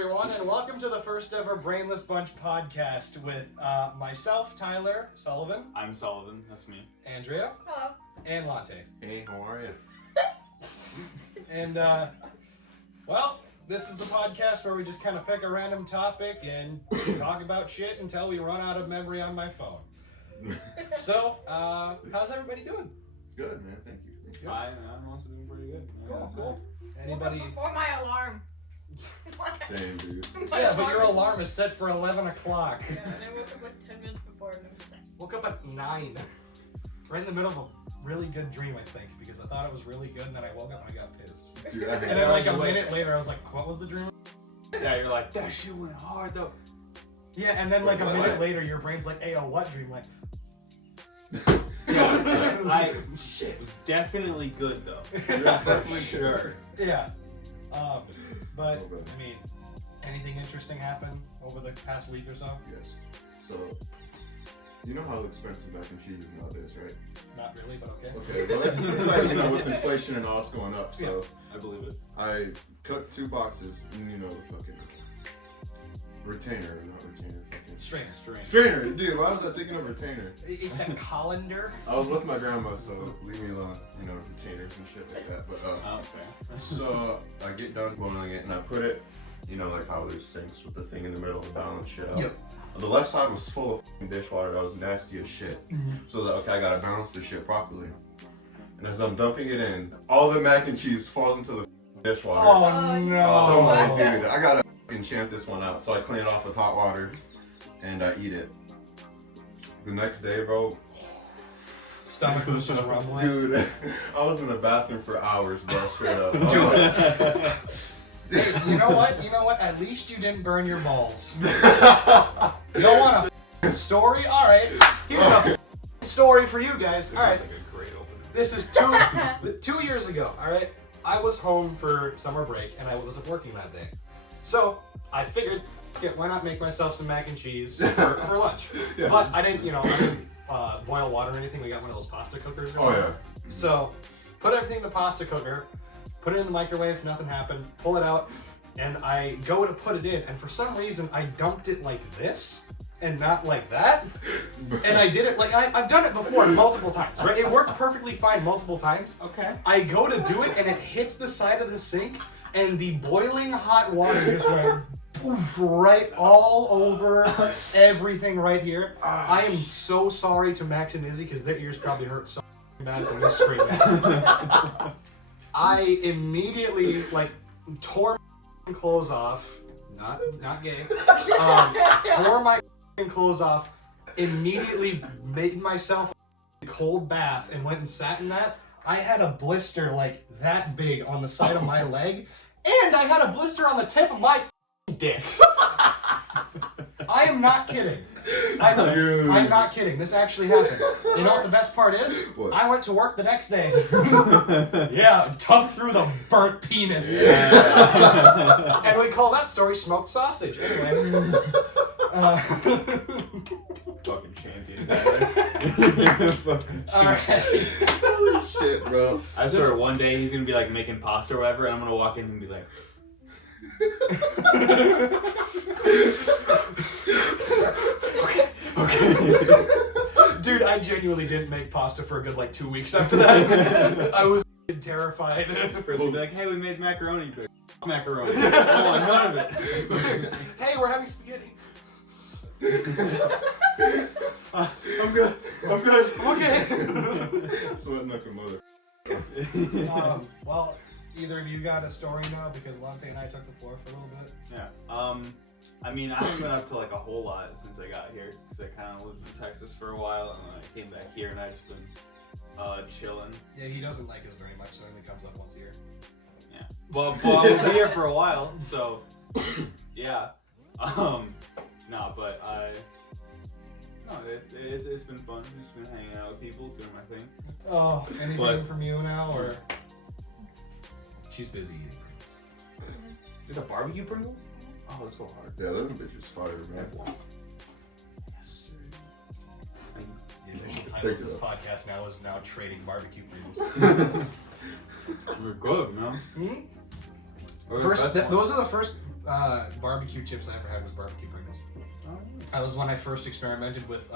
everyone, and welcome to the first ever Brainless Bunch podcast with myself, Tyler, Sullivan. I'm Sullivan, that's me. Andrea. Hello. And Launtae. Hey, how are you? And, well, this is the podcast where we just kind of pick a random topic and talk about shit until we run out of memory on my phone. So, how's everybody doing? Good, man. Thank you. Thank you. I'm also doing pretty good. Cool. Anybody? Woke up before my alarm. Same, dude. Yeah, but your alarm is set for 11 o'clock. Yeah, and I woke up like 10 minutes before and it was set. Woke up at 9. Right in the middle of a really good dream, I think, because I thought it was really good, and then I woke up and I got pissed. Dude, And then like a minute later, I was like, what was the dream? Yeah, you're like, that shit went hard though. Yeah, and then like a minute later, your brain's like, hey, what dream? Like, It was definitely good though. definitely Sure. yeah. But, Oh, I mean, anything interesting happened over the past week or so? Yes. So, you know how expensive mac and cheese is nowadays, right? Not really, but okay. Okay, well, it's like, with inflation and all, it's going up. So, I believe it. I cooked 2 boxes, and the fucking retainer, not retainer, fucking strainer. Dude, why was I thinking of retainer? It's a colander. I was with my grandma, so leave me alone, retainers and shit like that. But, Okay. so I get done boiling it, and I put it, like how there's sinks with the thing in the middle to balance shit out. Yep. The left side was full of dishwater that was nasty as shit. Mm-hmm. So that, okay, I gotta balance this shit properly. And as I'm dumping it in, all the mac and cheese falls into the dishwater. Oh, no. So I'm like, dude, I gotta enchant this one out. So I clean it off with hot water, and I eat it. The next day, bro, Stomach was just rumbling. dude, I was in the bathroom for hours, bro, straight up. Hey, you know what? At least you didn't burn your balls. You don't want a story? Alright, here's a story for you guys. Alright, Like a great opening. this is 2 years ago, alright? I was home for summer break and I wasn't working that day. So, I figured, why not make myself some mac and cheese for lunch? Yeah. But I didn't boil water or anything. We got one of those pasta cookers. Oh, yeah. So, put everything in the pasta cooker, put it in the microwave, nothing happened, pull it out, and I go to put it in, and for some reason, I dumped it like this, and not like that. And I did it, like, I've done it before multiple times, right? It worked perfectly fine multiple times. Okay. I go to do it, and it hits the side of the sink, and the boiling hot water just went poof, right all over everything right here. I am so sorry to Max and Izzy, because their ears probably hurt so bad from this screaming. I immediately tore my clothes off, not gay. Tore my clothes off, immediately made myself a cold bath and went and sat in that. I had a blister like that big on the side of my leg, and I had a blister on the tip of my dick. I am not kidding. I'm not kidding. This actually happened. You know what the best part is? What? I went to work the next day. Yeah, tough through the burnt penis. Yeah. And we call that story smoked sausage. Anyway. Fucking champions. Alright. Holy shit, bro. I swear one day he's gonna be like making pasta or whatever, and I'm gonna walk in and be like, Okay. Dude, I genuinely didn't make pasta for a good 2 weeks after that. I was terrified. he'll be like, hey, we made macaroni, but macaroni. I don't want none of it. Hey, we're having spaghetti. I'm good. Okay. Sweating like a mother. Well, either of you got a story now, because Launtae and I took the floor for a little bit. Yeah. I mean, I haven't been up to a whole lot since I got here, because I kind of lived in Texas for a while, and then I came back here, and I've just been chilling. Yeah, he doesn't like us very much, so he only comes up once a year. Yeah. Well, I'll be here for a while, so yeah. It's been fun. Just been hanging out with people, doing my thing. Oh, anything But- from you now, or? She's busy eating things. Is that barbecue Pringles? Oh, let's go hard. Yeah, that bitch is fire, I man. have one. Yes, sir. The official title Thank of this you. podcast now is now trading barbecue Pringles. We're good, man. Hmm? Those are the best ones. Those are the first barbecue chips I ever had was barbecue Pringles. Oh. That was when I first experimented with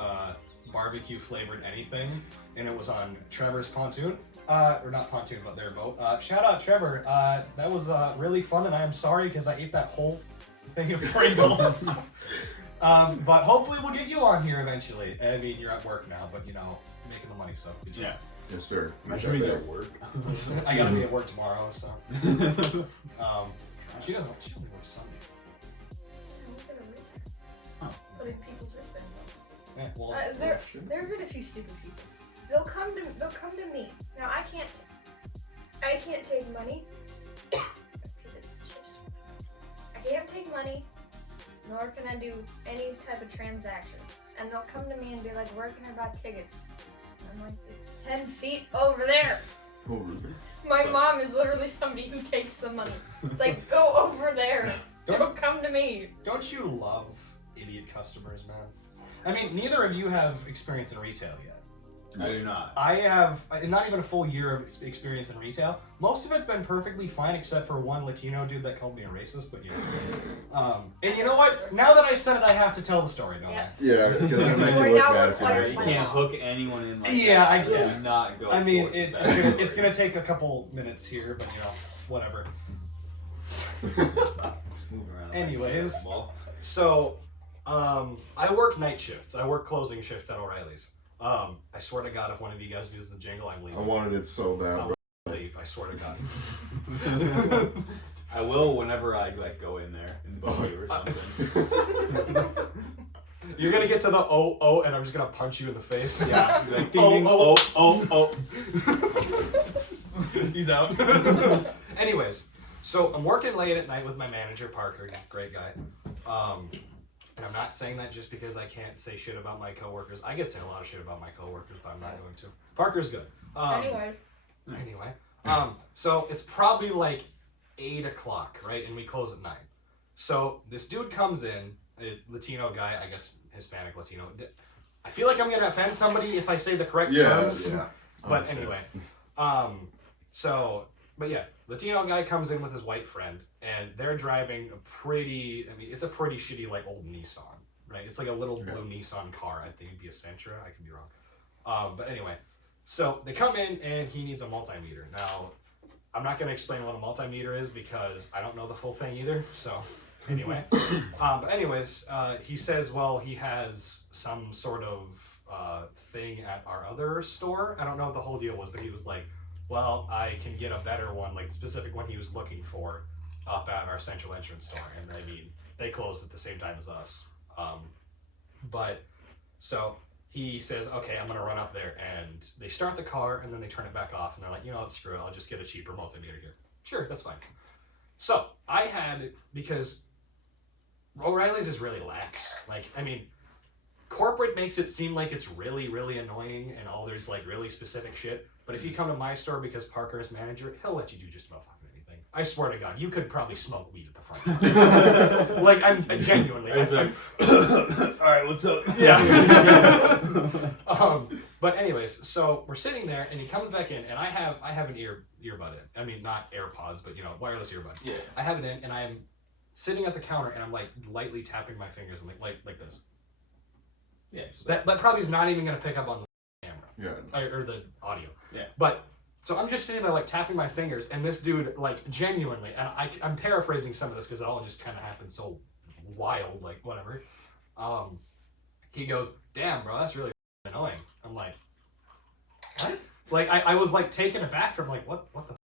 barbecue flavored anything, and it was on Trevor's pontoon. Or not pontoon, but their boat. Shout out Trevor. That was really fun, and I am sorry because I ate that whole thing of Pringles. But hopefully we'll get you on here eventually. I mean, you're at work now, but you know, making the money, so good job. Yeah. Yes, sir. Imagine me at work. I gotta be at work tomorrow, so. She only works Sundays. Putting people's wristbands on. Yeah, well, There have been a few stupid people. They'll come to me. Now I can't take money. Piece of chips. I can't take money, nor can I do any type of transaction. And they'll come to me and be like, "Where can I buy tickets?" And I'm like, "It's 10 feet over there." Over there. My mom is literally somebody who takes the money. It's like, go over there. Don't come to me. don't you love idiot customers, man? I mean, neither of you have experience in retail yet. I do not. I have not even a full year of experience in retail. Most of it's been perfectly fine, except for one Latino dude that called me a racist. But yeah. And you know what? Now that I said it, I have to tell the story, don't I? Yeah, because I'm making We're you look now bad if you're required You racist. can't hook anyone in like Yeah, that. I get Do not go I mean, for it. it's gonna take a couple minutes here, but you know, whatever. Move around like Anyways. a ball. So, I work night shifts. I work closing shifts at O'Reilly's. I swear to God, if one of you guys does the jingle, I'm leaving. I wanted it so bad, I'll bro. leave. I swear to God. I will whenever I like go in there and bug you or something. You're gonna get to the oh, and I'm just gonna punch you in the face. Yeah. Be like, ding, ding, oh. He's out. Anyways, so I'm working late at night with my manager, Parker. He's a great guy. And I'm not saying that just because I can't say shit about my coworkers. I get say a lot of shit about my coworkers, but I'm not going to. Parker's good. Anyway. So it's probably like 8 o'clock, right? And we close at 9. So this dude comes in, a Latino guy, I guess Hispanic Latino. I feel like I'm gonna offend somebody if I say the correct terms. Yeah. But anyway, but yeah, Latino guy comes in with his white friend, and they're driving it's a pretty shitty, like, old Nissan, right? It's like a little blue Nissan car. I think it'd be a Sentra. I could be wrong. But anyway, so they come in, and he needs a multimeter. Now, I'm not going to explain what a multimeter is because I don't know the full thing either, so anyway. But anyways, he says, well, he has some sort of thing at our other store. I don't know what the whole deal was, but he was like, well, I can get a better one, like the specific one he was looking for, up at our central entrance store. And I mean, they closed at the same time as us. But so he says, okay, I'm going to run up there. And they start the car, and then they turn it back off. And they're like, you know what, screw it. I'll just get a cheaper multimeter here. Sure, that's fine. So because O'Reilly's is really lax. Like, I mean, corporate makes it seem like it's really, really annoying and all there's like really specific shit. But if you come to my store because Parker is manager, he'll let you do just about fucking anything. I swear to God, you could probably smoke weed at the front. Like, I'm genuinely. All right, what's up? Yeah. But anyways, so we're sitting there, and he comes back in, and I have an earbud in. I mean, not AirPods, but you know, wireless earbud. Yeah. I have it in, and I'm sitting at the counter, and I'm like lightly tapping my fingers, and like this. Yeah. That probably is not even gonna pick up on the camera. Yeah. Or the audio. Yeah. But so I'm just sitting there like tapping my fingers, and this dude, like, genuinely, and I'm paraphrasing some of this because it all just kind of happened so wild, like whatever. He goes, "Damn, bro, that's really annoying." I'm like, what? Like I was like taken aback from like what the.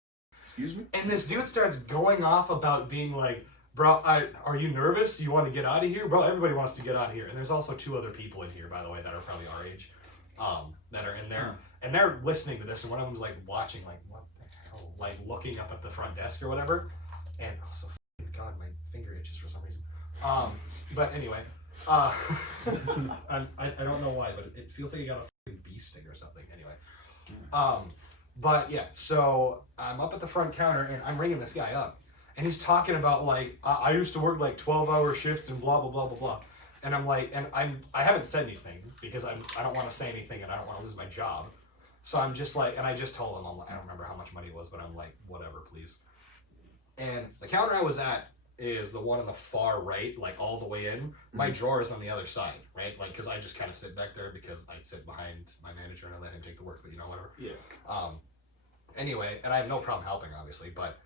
Excuse me? And this dude starts going off about being like, bro, are you nervous? You want to get out of here? Bro, everybody wants to get out of here. And there's also 2 other people in here, by the way, that are probably our age, that are in there. And they're listening to this, and one of them's like watching, like, what the hell? Like looking up at the front desk or whatever. And also, God, my finger itches for some reason. But anyway, I don't know why, but it feels like you got a fucking bee sting or something. Anyway. But yeah, so I'm up at the front counter, and I'm ringing this guy up. And he's talking about, like, I used to work, like, 12-hour shifts and blah, blah, blah, blah, blah. And I'm like, and I haven't said anything because I don't want to say anything and I don't want to lose my job. So I'm just like, and I just told him, I don't remember how much money it was, but I'm like, whatever, please. And the counter I was at, is the one on the far right, like all the way in. My drawer is on the other side, right? Like, because I just kind of sit back there because I sit behind my manager and I let him take the work, but whatever. Yeah. Anyway, and I have no problem helping, obviously, but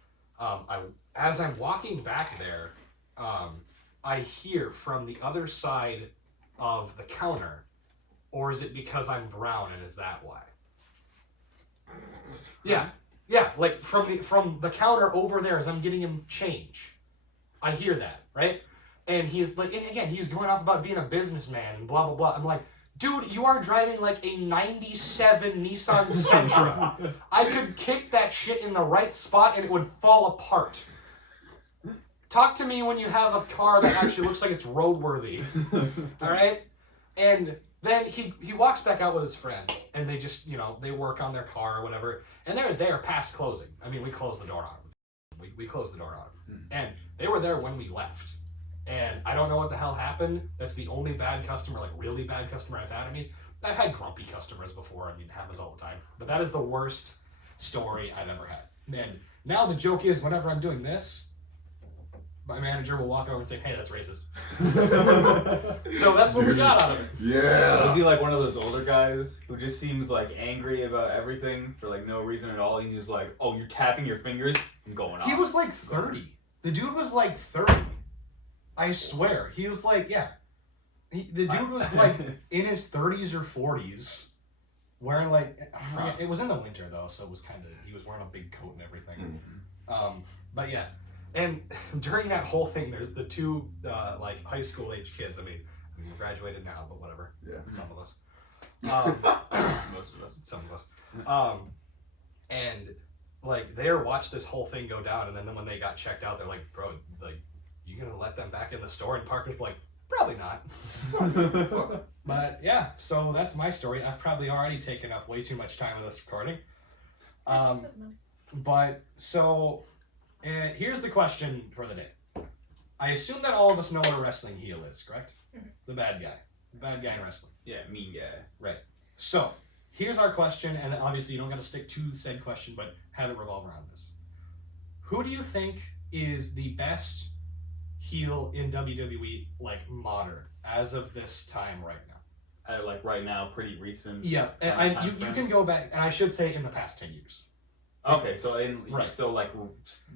as I'm walking back there, I hear from the other side of the counter, or is it because I'm brown and is that why? Yeah, like from the counter over there as I'm getting him change. I hear that, right? And he's like, and again, he's going off about being a businessman and blah, blah, blah. I'm like, dude, you are driving like a 97 Nissan Sentra. I could kick that shit in the right spot and it would fall apart. Talk to me when you have a car that actually looks like it's roadworthy. All right? And then he walks back out with his friends and they just, they work on their car or whatever. And they're there past closing. I mean, we closed the door on them. We closed the door on them. And they were there when we left. And I don't know what the hell happened. That's the only bad customer, like really bad customer I've had. I mean, I've had grumpy customers before. I mean, it happens all the time. But that is the worst story I've ever had. And now the joke is whenever I'm doing this, my manager will walk over and say, hey, that's racist. So that's what we got out of it. Yeah. Was he like one of those older guys who just seems like angry about everything for like no reason at all? He's just like, oh, you're tapping your fingers and going off. He was like 30. The dude was like 30. I swear. He was like, yeah. The dude was like in his 30s or 40s, wearing like, I forget, it was in the winter though, so it was kind of, he was wearing a big coat and everything. But yeah. And during that whole thing, there's the two like high school age kids. I mean, we're graduated now, but whatever. Yeah. Some of us. Most of us. Some of us. And like they watched this whole thing go down, and then when they got checked out, they're like, "Bro, like, you gonna let them back in the store?" And Parker's like, "Probably not." But yeah, so that's my story. I've probably already taken up way too much time with this recording. But so. Here's the question for the day. I assume that all of us know what a wrestling heel is, correct? Mm-hmm. The bad guy. The bad guy in wrestling. Yeah, mean guy. Right. So, here's our question, and obviously you don't got to stick to said question, but have it revolve around this. Who do you think is the best heel in WWE, like modern, as of this time right now? Like right now, pretty recent. Yeah, and you can go back, and I should say in the past 10 years. Okay, so so like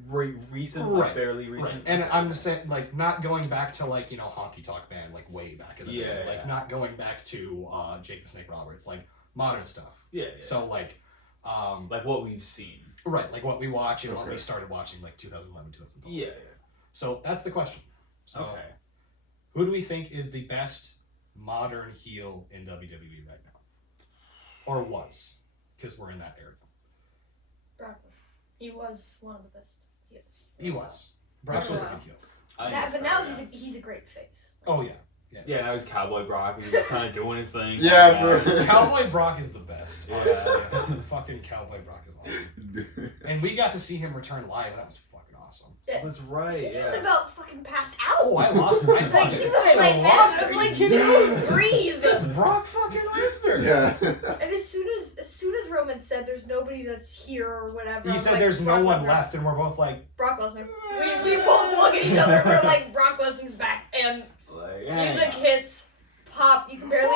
recent, like fairly recent. Right. And I'm just saying, like, not going back to like Honky Tonk Man, like way back in the day, like not going back to Jake the Snake Roberts, like modern stuff. Yeah. So like what we've seen. Right, like what we watch and what we started watching, like 2011, 2012. Yeah. So that's the question. So who do we think is the best modern heel in WWE right now, or was? Because we're in that era. Brock. He was one of the best heels. He was. Brock was a good heel. But now he's a great face. Oh yeah. Yeah, now he's Cowboy Brock and he's just kind of doing his thing. Yeah, Cowboy Brock is the best. Honestly. Fucking Cowboy Brock is awesome. And we got to see him return live. That was fucking awesome. Yeah. That's right. He just about fucking passed out. Oh, I lost it. I like he was in my head. I was like, dude, breathe. That's Brock fucking Lesnar. Yeah. And as soon as Roman said there's nobody that's here or whatever, he said there's no one left, and we're both like Brock Lesnar. We both look at each other. We're like, Brock Lesnar's back, and music hits. Pop. You can barely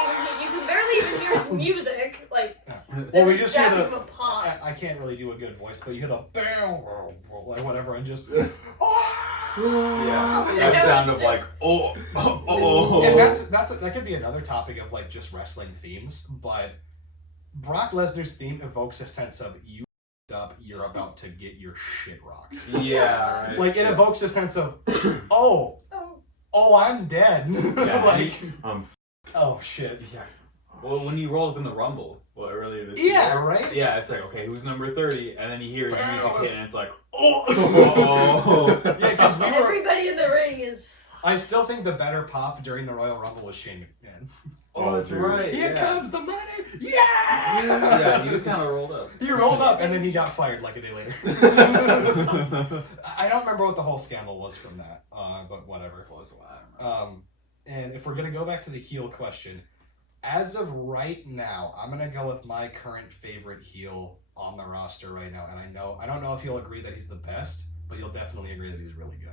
even hear his music. Like, well, we just hear the pop. I can't really do a good voice, but you hear the bam, like whatever, and just that sound of like And that could be another topic of like just wrestling themes, but Brock Lesnar's theme evokes a sense of you up, you're about to get your shit rocked. Yeah. Right. Like it evokes a sense of oh, I'm dead. Yeah, like oh shit. Yeah. Well, when he rolled up in the Rumble, earlier this year. Yeah, right? Yeah, it's like, okay, who's number 30? And then he hears music hit, and it's like, oh. Yeah, because everybody in the ring is. I still think the better pop during the Royal Rumble was Shane McMahon. Oh, that's right. Here comes the money. Yeah. Yeah, he was kind of rolled up. He rolled up, and then he got fired like a day later. I don't remember what the whole scandal was from that, but whatever. Close a lot. And if we're gonna go back to the heel question, as of right now, I'm gonna go with my current favorite heel on the roster right now, and I don't know if you'll agree that he's the best, but you'll definitely agree that he's really good.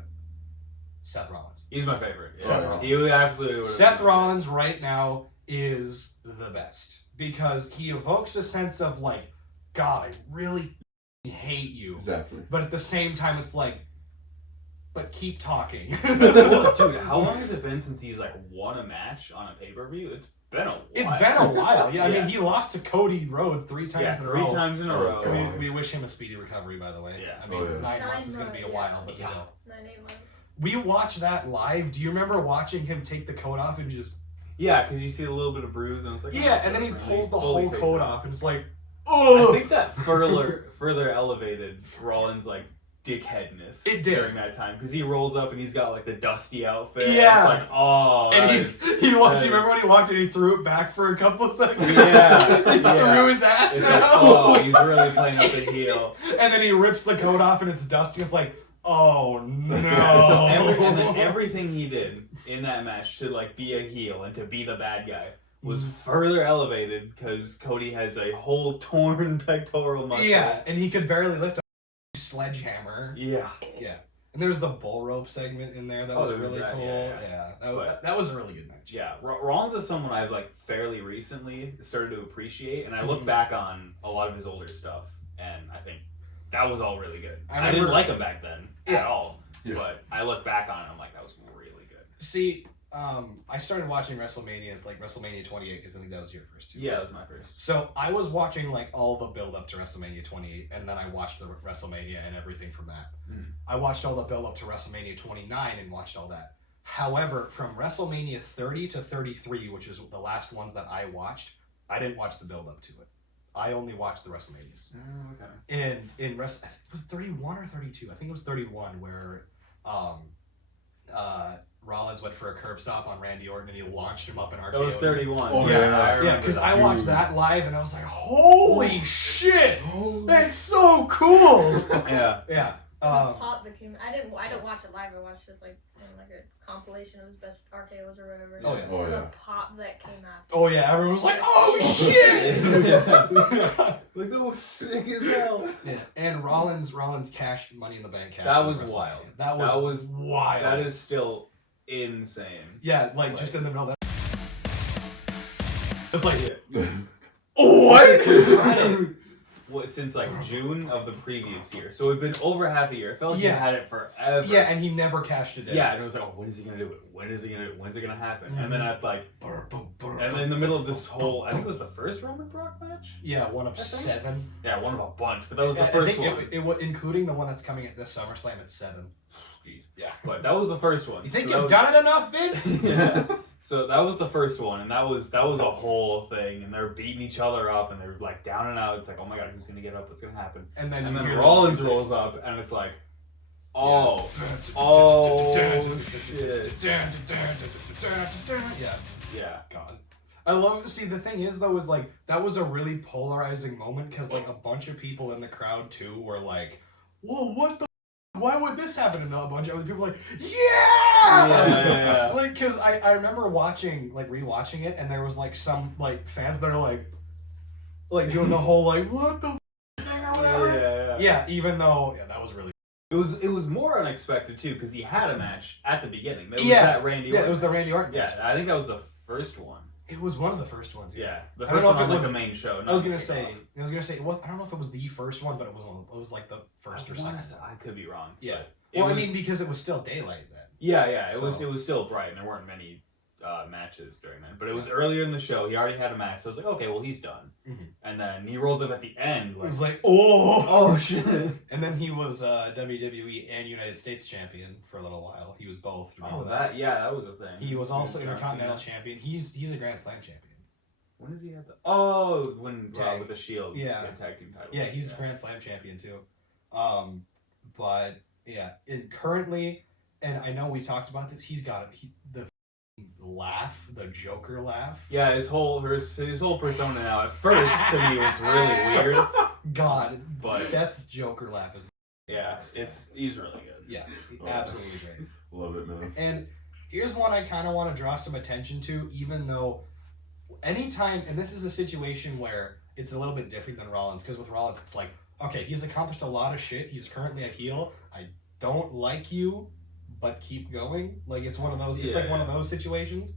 Seth Rollins. He's my favorite. Yeah. Seth Rollins. He would absolutely. Seth Rollins right now is the best because he evokes a sense of like, God, I really hate you. Exactly. But at the same time, it's like, but keep talking. Dude, how long has it been since he's like won a match on a pay-per-view? It's been a while. It's been a while. Yeah, I mean, he lost to Cody Rhodes 3 times in a row. 3 times in a row. God. We wish him a speedy recovery, by the way. Yeah. I mean, 9 9 months is going to be a while, but still. 9-8 months. We watched that live. Do you remember watching him take the coat off and just... Yeah, because you see a little bit of bruise and it's like... Yeah, and then he pulls the fully whole takes coat it off and it's like, I oh! think that further elevated Rollins' like dickheadness It did. during that time because he rolls up and he's got like the dusty outfit. Yeah. And it's like, oh. And he walked. Do you remember when he walked and he threw it back for a couple of seconds? Yeah, He threw his ass It's out. like, oh, he's really playing up the heel. And then he rips the coat off and it's dusty. It's like, oh no. And then everything he did in that match to like be a heel and to be the bad guy was further elevated because Cody has a whole torn pectoral muscle. Yeah, and he could barely lift a sledgehammer. Yeah. Yeah. And there was the bull rope segment in there that was there was really that, cool. yeah. That was a really good match. Yeah, Rollins is someone I've like fairly recently started to appreciate, and I look back on a lot of his older stuff, and I think that was all really good. I didn't like him back then at all, but I look back on it, I'm like, that was really good. See, I started watching WrestleManias, like WrestleMania 28, because I think that was your first too. Yeah, that was my first. So I was watching like all the build up to WrestleMania 28, and then I watched the WrestleMania and everything from that. I watched all the build up to WrestleMania 29 and watched all that. However, from WrestleMania 30 to 33, which is the last ones that I watched, I didn't watch the build up to it. I only watched the WrestleManias. Oh, okay. And was it 31 or 32? I think it was 31 where Rollins went for a curb stop on Randy Orton and he launched him up in RKO. That was 31. Oh, Yeah, because I watched that live and I was like, holy shit! That's so cool! Yeah. Yeah. The pop that came. I didn't watch it live. I watched just like a compilation of his best RKOs or whatever. Oh, yeah. Oh, The yeah. pop that came after. Oh yeah, everyone was like, oh shit! Like, that was sick as hell. Yeah, and Rollins cash Money in the Bank cash. That in was WrestleMania. wild. That was wild. That is still insane. Yeah, like just in the middle of that. It's like, Yeah. what? What, since like June of the previous year, so it'd been over half a year. It felt like he had it forever. Yeah, and he never cashed it in. Yeah, and it was like, oh, when is he gonna do it? When is he gonna do it? When's it gonna happen? And then I'd like, and then in the middle of this whole, I think it was the first Roman Brock match. Yeah, one of 7. Yeah, one of a bunch, but that was the I first think one. it was including the one that's coming at this SummerSlam at 7. Jeez. Yeah. But that was the first one. You think So you've that done it enough, Vince? was- Yeah. So that was the first one, and that was a whole thing, and they're beating each other up, and they're like down and out. It's like, oh my god, who's gonna get up? What's gonna happen? And then, And you then hear Rollins the music. rolls up, and it's like, oh, oh, shit. Yeah. Yeah. God. I love see the thing is though is like that was a really polarizing moment because like a bunch of people in the crowd too were like, whoa, what the why would this happen? And a bunch of other people were like, yeah! Like because I remember watching like rewatching it and there was like some like fans that are like doing the whole like what the thing or whatever. Yeah, even though that was really It was more unexpected too because he had a match at the beginning. It was Yeah. that Randy. Yeah, it was the match. Randy Orton Yeah, match. I think that was the first one. It was one of the first ones. Yeah, the I don't first know one if on it like was- the main show. I was gonna say it was I don't know if it was the first one, but it was like the first or second. I could be wrong. Yeah. but it Well, I was- mean, because it was still daylight then. Yeah, So- it was still bright, and there weren't many matches during that. But it was earlier in the show. He already had a match, so I was like, okay, well he's done. Mhm. And then he rolls up at the end. It Like, was like, oh! oh shit! And then he was WWE and United States champion for a little while. He was both. Oh, Remember that was a thing. He was also John Intercontinental Cena. champion. He's a Grand Slam champion. When does he have the? Oh, when Tag. with the Shield. Yeah. The tag team titles. Yeah, he's a Grand Slam champion too. But yeah, and currently, and I know we talked about this. He's got the laugh, the Joker laugh. Yeah, his whole persona now at first to me was really weird. God, But- Seth's Joker laugh is Yeah, he's really good. yeah, Oh. absolutely great. Love it, man. And here's one I kind of want to draw some attention to, even though anytime, and this is a situation where it's a little bit different than Rollins, because with Rollins, it's like, okay, he's accomplished a lot of shit. He's currently a heel. I don't like you, but keep going. Like it's one of those. It's like one of those situations.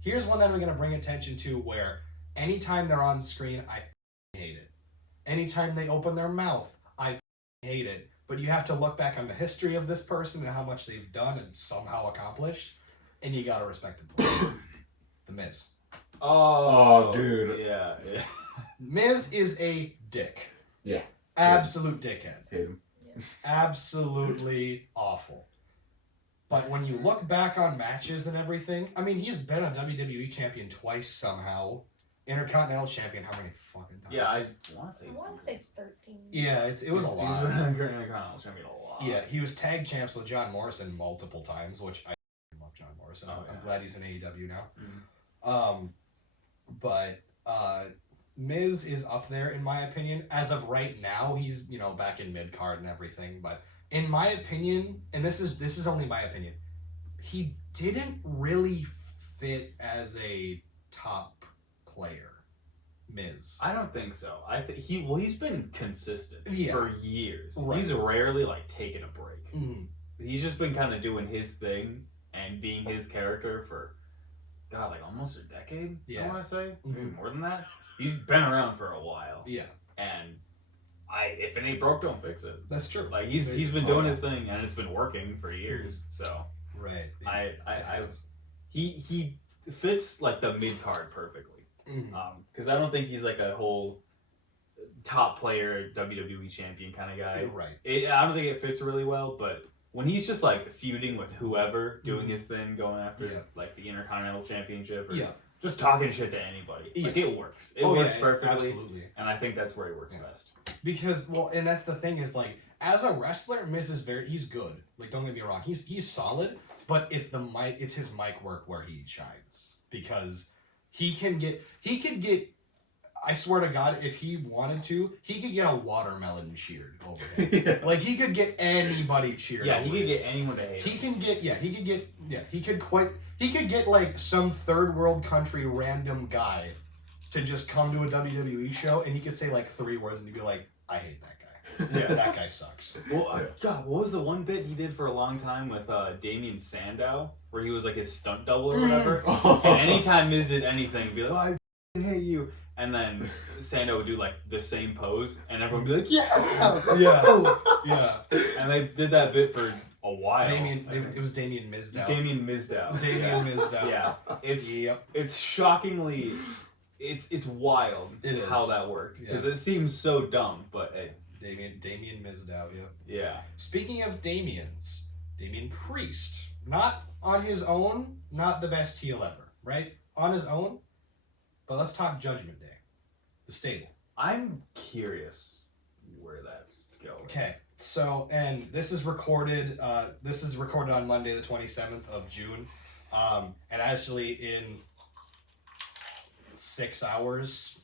Here's one that we're gonna bring attention to where anytime they're on screen, I hate it. Anytime they open their mouth, I hate it. But you have to look back on the history of this person and how much they've done and somehow accomplished, and you gotta respect him for it. The Miz. Oh, dude. Yeah. Miz is a dick. Yeah. Absolute dickhead. Hate him. Absolutely awful. But when you look back on matches and everything, I mean, he's been a WWE champion twice somehow. Intercontinental champion, how many fucking times? Yeah, I want to say 13. Yeah, it was a lot. He's been a Intercontinental champion a lot. Yeah, he was tag champs with John Morrison multiple times, which I love John Morrison. I'm glad he's in AEW now. Mm-hmm. But Miz is up there in my opinion. As of right now, he's back in mid card and everything. But in my opinion, and this is only my opinion, he didn't really fit as a top player. Miz. I don't think so. I think he's been consistent for years. Right. He's rarely taken a break. Mm. He's just been kind of doing his thing and being his character for almost a decade. Yeah. I want to say maybe more than that. He's been around for a while. Yeah. And if it ain't broke, don't fix it. That's true. He's been doing his thing and it's been working for years. So right. Yeah. He fits the mid card perfectly. Because I don't think he's a whole top player WWE champion kind of guy. Right. I don't think it fits really well, but when he's just feuding with whoever, doing his thing, going after the Intercontinental Championship, or just talking shit to anybody, it works. It works perfectly, absolutely. And I think that's where he works best. Because and that's the thing is as a wrestler, Miz is he's good. Don't get me wrong, he's solid, but it's his mic work where he shines because. He could get, I swear to God, if he wanted to, he could get a watermelon cheered over him. He could get anybody cheered over he could get anyone to hate him. He could get some third world country random guy to just come to a WWE show and he could say 3 words and he'd be like, I hate that guy. Yeah. That guy sucks. Well, what was the one bit he did for a long time with Damien Sandow, where he was his stunt double or whatever? And anytime Miz did anything, he'd be like, oh, I hate you. And then Sandow would do the same pose, and everyone would be like, yeah. And they did that bit for a while. It was Damien Mizdow. Damien Mizdow. Yeah. It's shockingly, it's wild how that worked. Because it seems so dumb, but hey. Damien Mizdow, yeah. Speaking of Damien Priest, not on his own, not the best heel ever, right? On his own, but let's talk Judgment Day, the stable. I'm curious where that's going. Okay, so and this is recorded on Monday, the 27th of June, and actually in 6 hours.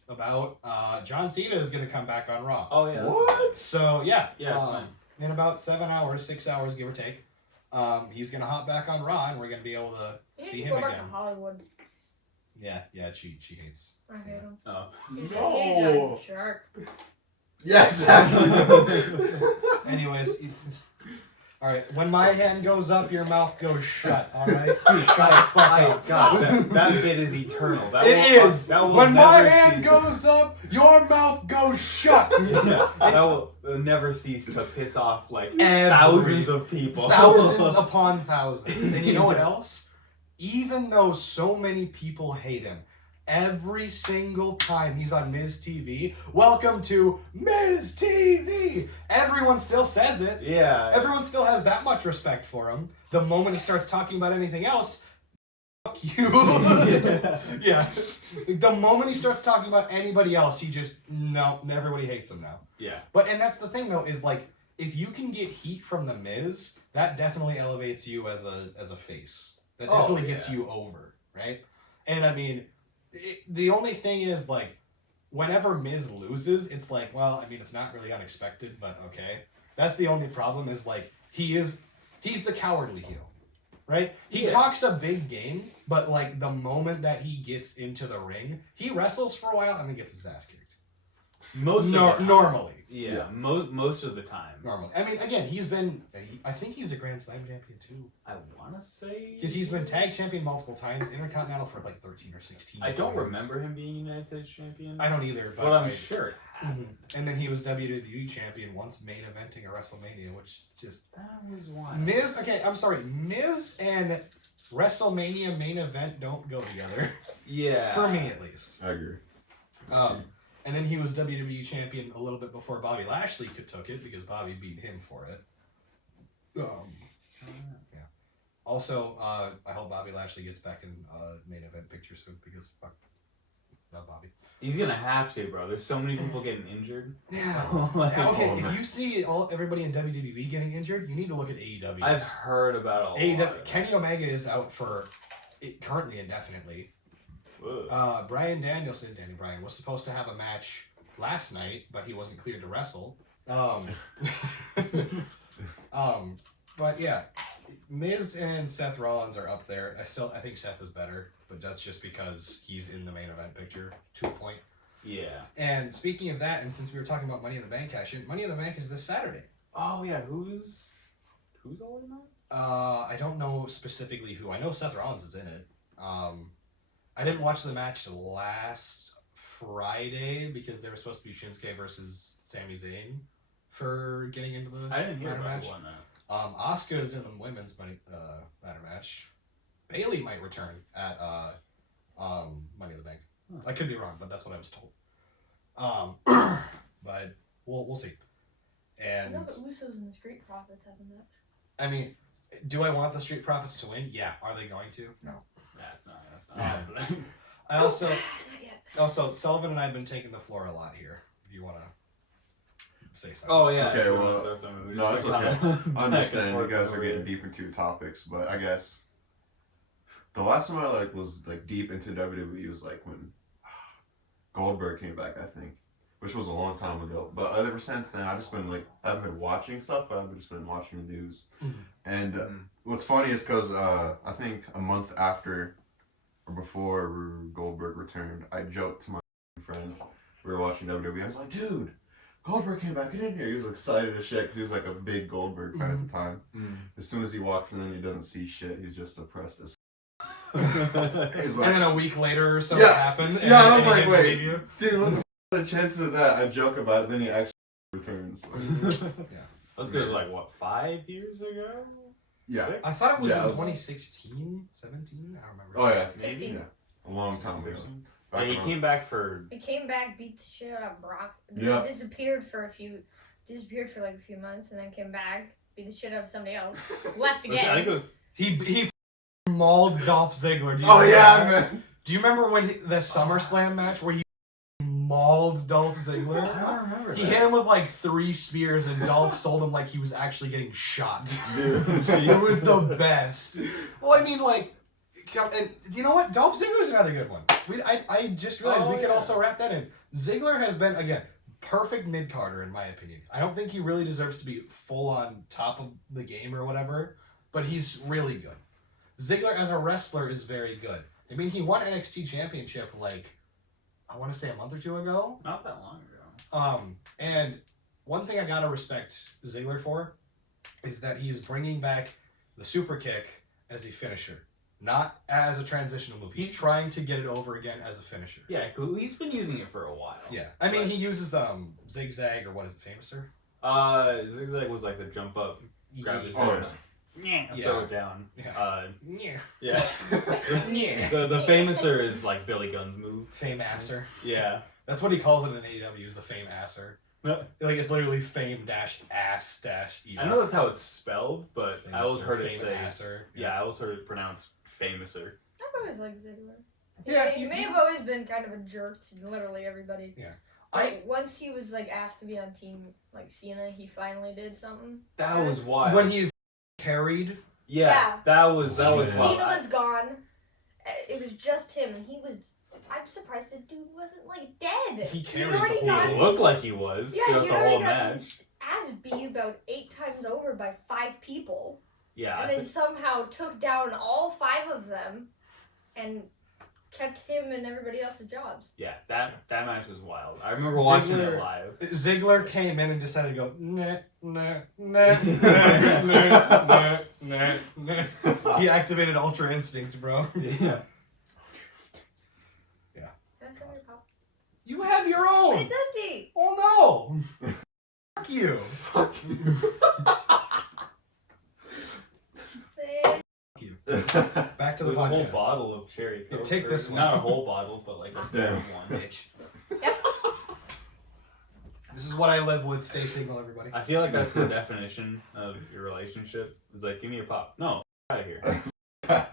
John Cena is going to come back on Raw. Oh yeah. What? So yeah. Yeah, it's fine. In about 6 hours, give or take, he's going to hop back on Raw, and we're going to be able to see him again. To Hollywood. Yeah, she hates. I hate him. Oh. He's a shark. Yeah, exactly. Anyways. All right, when my hand goes up, your mouth goes shut, all right? Dude, shut the fuck up. God, that bit is eternal. When my hand goes up, your mouth goes shut. Yeah, that will never cease to piss off thousands of people. Thousands upon thousands. And you know what else? Even though so many people hate him, every single time he's on Miz TV, welcome to Miz TV. Everyone still says it. Yeah. Everyone still has that much respect for him. The moment he starts talking about anything else, fuck you. Yeah. The moment he starts talking about anybody else, everybody hates him now. Yeah. And that's the thing though, is if you can get heat from the Miz, that definitely elevates you as a face. That definitely gets you over, right? And I mean, the only thing is whenever Miz loses, it's it's not really unexpected, but okay. That's the only problem is he's the cowardly heel, right? He talks a big game, but the moment that he gets into the ring, he wrestles for a while and then gets his ass kicked. Normally. Yeah, most of the time. Normally. I mean, again, I think he's a Grand Slam champion too. I want to say... Because he's been tag champion multiple times, Intercontinental for like 13 or 16 I don't times. remember him being United States champion. I don't either, but I'm sure it happened. And then he was WWE champion once main eventing a WrestleMania, which is just... That was wild. Miz and WrestleMania main event don't go together. Yeah. For me, at least. I agree. And then he was WWE champion a little bit before Bobby Lashley took it, because Bobby beat him for it. Yeah. Also, I hope Bobby Lashley gets back in main event picture soon, because fuck, love Bobby. He's gonna have to, bro. There's so many people getting injured. Yeah. Okay, if you see everybody in WWE getting injured, you need to look at AEW. I've heard about a lot. Kenny Omega is out for currently indefinitely. Bryan Danielson, Danny Bryan, was supposed to have a match last night, but he wasn't cleared to wrestle. But yeah, Miz and Seth Rollins are up there. I think Seth is better, but that's just because he's in the main event picture to a point. Yeah. And speaking of that, and since we were talking about Money in the Bank cash-in, Money in the Bank is this Saturday. Oh yeah, who's all in that? I don't know specifically who. I know Seth Rollins is in it. I didn't watch the match last Friday because there was supposed to be Shinsuke versus Sami Zayn for getting into the I didn't hear ladder about match. one. Asuka is in the women's ladder match. Bailey might return at Money in the Bank. Huh. I could be wrong, but that's what I was told. But we'll see. And I know the Usos and the Street Profits have a match. I mean, do I want the Street Profits to win? Yeah. Are they going to? No. That's not happening. I also Not yet. Sullivan and I have been taking the floor a lot here. If you want to say something. Oh yeah. Okay, well, no, it's okay. I understand you guys are over getting deep into topics, but I guess the last time I was deep into WWE was when Goldberg came back, I think, which was a long time ago. But ever since then, I've just been I haven't been watching stuff, but I've just been watching the news. Mm-hmm. And what's funny is because I think a month after or before Goldberg returned, I joked to my friend, we were watching WWE, I was like, dude, Goldberg came back in here. He was excited as shit because he was a big Goldberg fan at the time. As soon as he walks in, he doesn't see shit. He's just depressed as and then a week later or so it happened. Yeah, I was like, wait, dude, what the chances of that? I joke about it, then he actually returns. Yeah. Let's go 5 years ago? Yeah. 6? I thought it was in 2016, 17? I don't remember. Oh, yeah. Maybe. Yeah. A long time ago. Yeah, he came back for... He came back, beat the shit out of Brock. Yeah. Disappeared for a few months, and then came back, beat the shit out of somebody else, left again. I think it was... He mauled Dolph Ziggler. Man. Do you remember when the SummerSlam match where he mauled Dolph Ziggler? I don't remember He hit him with 3 spears, and Dolph sold him like he was actually getting shot. Dude, It was the best. Well, I mean, and you know what? Dolph Ziggler's another good one. I just realized we could also wrap that in. Ziggler has been, again, perfect mid-carder in my opinion. I don't think he really deserves to be full on top of the game or whatever, but he's really good. Ziggler as a wrestler is very good. I mean, he won NXT Championship I want to say a month or 2 ago. Not that long ago. And one thing I gotta respect Ziggler for is that he is bringing back the super kick as a finisher, not as a transitional move. He's trying to get it over again as a finisher. Yeah, he's been using it for a while. Yeah, I mean, he uses zigzag, or what is it, famouser? Zigzag was the jump up, grab his Oh, hand, throw it down. Yeah. Yeah. The famouser is Billy Gunn's move. Fame-asser. Yeah. That's what he calls it in AEW, is the fame-asser. It's literally fame-ass-e. I know that's how it's spelled, but I always heard it say... Fame-asser. Yeah, I always heard it pronounced famouser. I've always liked Ziggler. Yeah, He may have always been kind of a jerk to literally everybody. Yeah. Once he was asked to be on Team Cena, he finally did something. That was wild. When he carried. Yeah. That was wild. Cena was gone. It was just him, and I'm surprised the dude wasn't dead. He carried already the whole got team. It looked like he was throughout the whole match. Ass beat about 8 times over by 5 people. Yeah. And then somehow took down all 5 of them and kept him and everybody else's jobs. Yeah, that match was wild. I remember watching it live. Ziggler came in and decided to go nah, nah, nah, nah, nah, nah, nah. He activated Ultra Instinct, bro. Yeah. You have your own. It's empty. Oh no. Fuck you. Fuck you. Back to the There's podcast. a whole bottle of cherry Coke. Take this one. Not a whole bottle, but like a Damn. one. Bitch. Yep. This is what I live with. Stay single, everybody. I feel like that's the definition of your relationship. It's like, give me your pop. No, out of here. And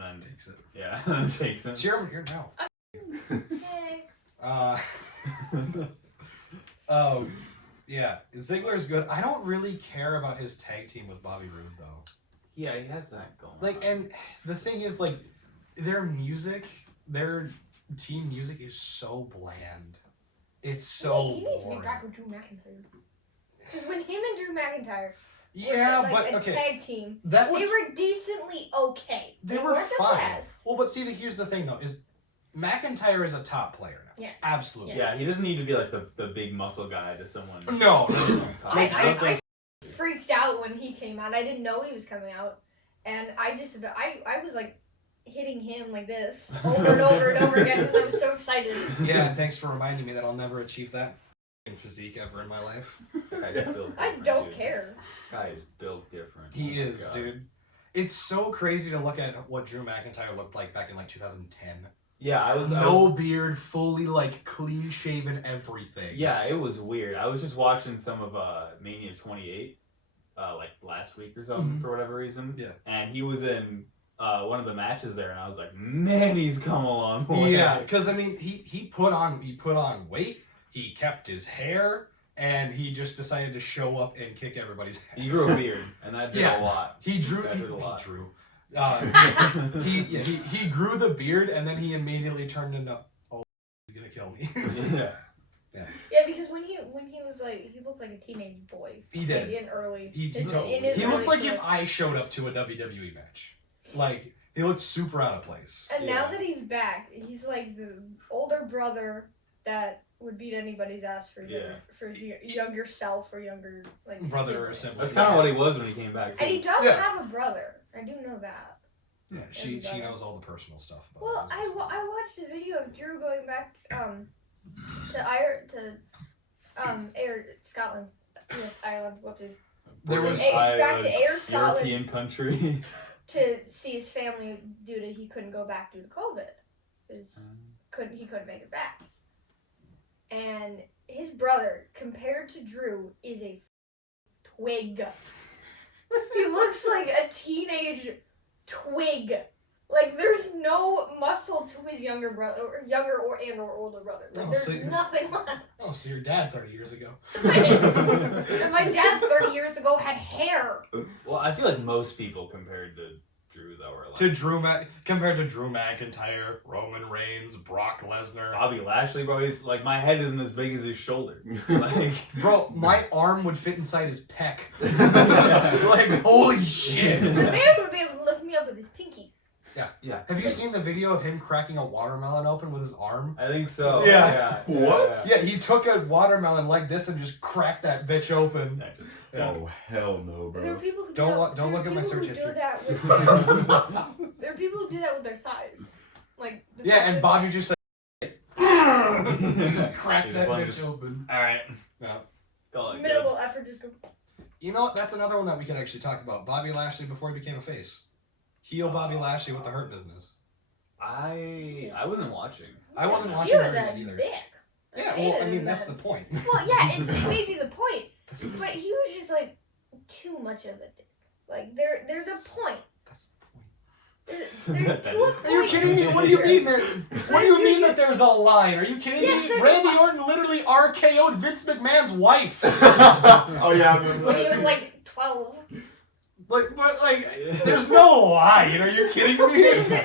then Takes it. yeah, and then takes it. It's your now. Hey. Yeah, Ziggler's good. I don't really care about his tag team with Bobby Roode though. Yeah, he has that going. Like, on. and the thing is, like, their music, their team music is so bland. It's so He needs to be boring. back with Drew McIntyre. Because when him and Drew McIntyre Yeah, were but a okay, tag team, that was they were decently okay. they were weren't the fine. best. Well, but see, here's the thing though: is McIntyre is a top player now. Yes. Absolutely. Yeah, he doesn't need to be like the big muscle guy to someone. No. I freaked out when he came out. I didn't know he was coming out, and I was like hitting him like this over and over and over again because I was so excited. Yeah, thanks for reminding me that I'll never achieve that physique ever in my life. Guy's built I different, don't dude. care. Guy is built different. He Oh my is, God. dude. It's so crazy to look at what Drew McIntyre looked like back in like 2010. Yeah, I was beard, fully like clean shaven, everything. Yeah, it was weird. I was just watching some of Mania 28, like last week or something for whatever reason. Yeah. And he was in one of the matches there, and I was like, man, he's come a long way. Yeah, because I mean, he put on weight. He kept his hair, and he just decided to show up and kick everybody's ass. He grew a beard, and that did a lot. He drew. That did a lot. He drew. He grew the beard, and then he immediately turned into, oh, he's gonna kill me. Yeah. Yeah, because when he was like, he looked like a teenage boy. He did. Like, in early. He in his looked early like career. if I showed up to a WWE match. Like, he looked super out of place. And Yeah. now that he's back, he's like the older brother that would beat anybody's ass for his younger self or younger like Brother or sibling. sibling. That's kind of what he was when he came back, too. And he does Yeah. have a brother. I do know that. Yeah, she knows all the personal stuff about Well, his business. I watched a video of Drew going back to Ayr Scotland. Yes, Ireland. Whoopsies. There was Back to Ayr Scotland European country. to see his family due to he couldn't go back due to COVID. He couldn't make it back. And his brother, compared to Drew, is a twig. He looks like a teenage twig. Like there's no muscle to his younger brother, or older brother. Like there's nothing left. Oh, so your dad 30 years ago. And my dad 30 years ago had hair. Well, I feel like most people compared to Drew, though, are like... Compared to Drew McIntyre, Roman Reigns, Brock Lesnar. Bobby Lashley, bro, he's like, my head isn't as big as his shoulder. Like, Bro, my arm would fit inside his pec. Like, holy shit. The man would be able to lift me up with his pinky. yeah. Have you seen the video of him cracking a watermelon open with his arm? I think so. Yeah. What? Yeah, he took a watermelon like this and just cracked that bitch open. Yeah. Oh hell no, There are bro. people who Don't look at my search history. There are people who do that with their thighs. Like the Yeah, fact and that- Bobby just like just cracked Just that wanted bitch to- open. Alright. Yeah. Call it good. minimal effort just go. You know what? That's another one that we can actually talk about. Bobby Lashley before he became a face. Heel Bobby Lashley with the Hurt Business. I wasn't watching. I wasn't He watching was very a good either. dick. Yeah, hated well, I mean, him that's then. the point. Well, yeah, it may be the point, but he was just like too much of a dick. Like there's a point. That's the point. There's to a point. Are you kidding me? What do you mean there? What do you mean that there's a line? Are you kidding Yes, me? there's a Randy line. Orton literally RKO'd Vince McMahon's wife. Oh yeah, I remember When he that. was like 12. There's no line. Are you kidding me?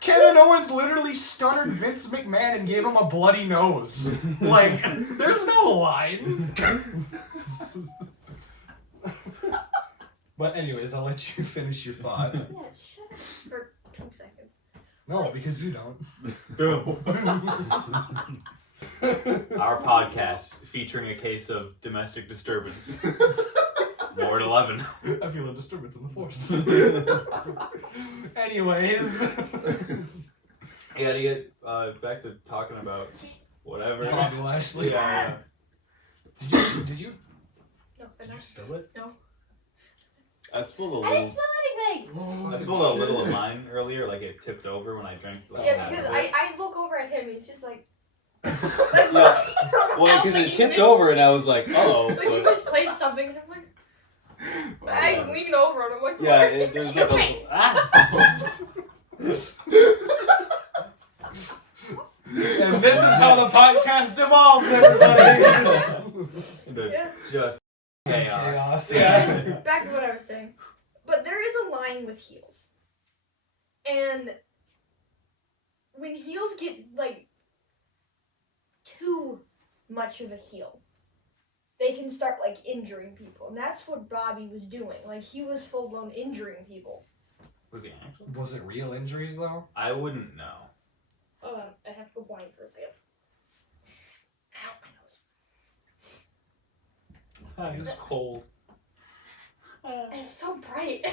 Kevin Owens literally stunned Vince McMahon and gave him a bloody nose. Like, there's no line. But anyways, I'll let you finish your thought. Yeah, shut up for 2 seconds. No, because you don't. Our podcast featuring a case of domestic disturbance. Ward 11. I feel a disturbance in the force. Anyways. Yeah, to get back to talking about whatever. Bobby Lashley. Yeah. Did you? No, Did you spill it? No. I spilled a I didn't little. smell anything. Oh, I spilled a little of mine earlier, like it tipped over when I drank. Like, Yeah, because I look over at him, he's just like. Yeah. Well, because it tipped over, and I was like, oh. Like he misplaced something. And I'm like, I lean over and I'm like, Yeah, what there's are like you And this is how the podcast devolves, everybody. Yeah. Just chaos. Yeah. Back to what I was saying. But there is a line with heels. And when heels get, like, too much of a heel, they can start, like, injuring people. And that's what Bobby was doing. Like, he was full-blown injuring people. Was he actually? Was it real injuries, though? I wouldn't know. Hold on, I have to go blind for a second. Ow, my nose. It's cold. It's so bright.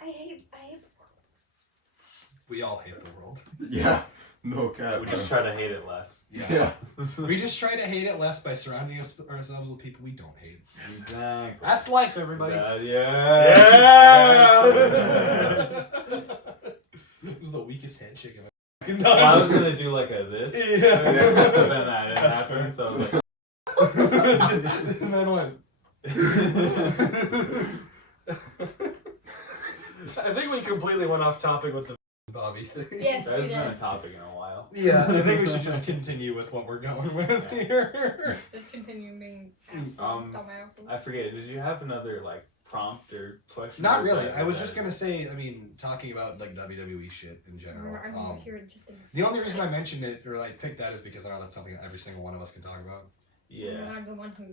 I hate the world. We all hate the world. Yeah, no cap. We just try to hate it less. Yeah. We just try to hate it less by surrounding ourselves with people we don't hate. Exactly. That's life, everybody. Yeah. It was the weakest handshake I've ever Well, I was gonna do like a this. Yeah. But then that didn't That's happen, fair. so I was like. And then what? I think we completely went off topic with the Bobby thing. Yes, That has we been did. a topic in a while. Yeah, I think we should just continue with what we're going with here. Just continue being dumbasses. I forget. Did you have another like prompt or question? Not or really. that- I was that- just gonna say, I mean, talking about like WWE shit in general. I'm over here just The only reason I mentioned it or I picked that is because I know that's something that every single one of us can talk about. Yeah. I'm the one who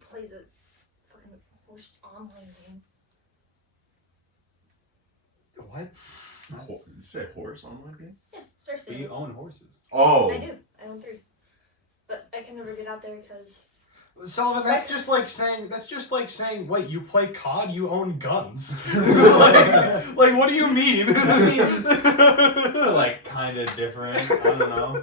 plays a fucking horse online game. What? Did you say horse on my game? Yeah, Star Do you Stable. own horses? Oh. I do. I own 3. But I can never get out there because... Sullivan, that's just like saying, wait, you play COD, you own guns. like, what do you mean? It's like kind of different. I don't know.